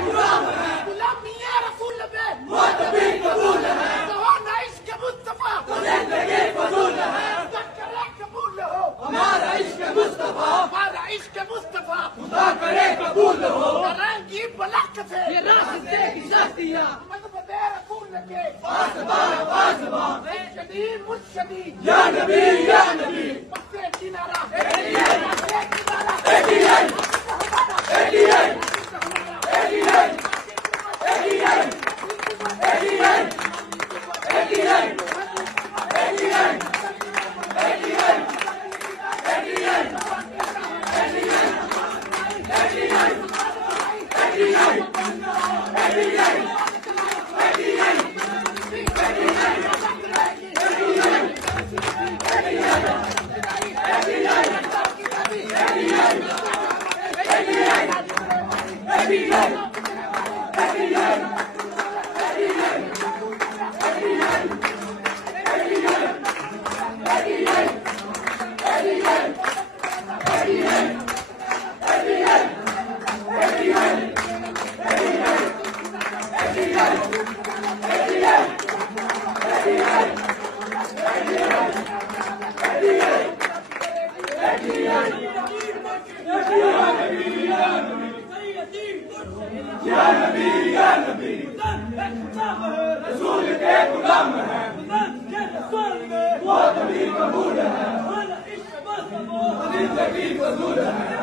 गुलाम है, गुलामी या रसूल पे मुअत्तबी कबूल है, हमारा इश्क मुस्तफा तो जिंदगी फजूल है, करे कबूल हो हमारा इश्क मुस्तफा, हमारा इश्क मुस्तफा खुदा करे कबूल हो, रंगी बलक से ये रास्ते की शक्तियां मज़हब रसूल के वासबा वासबा शदीद मुशदीद या नबी पत्ते किनारा या नबी रसूल के गुलाम है, मुअत्तबी कबूल है, जिंदगी फजूल है।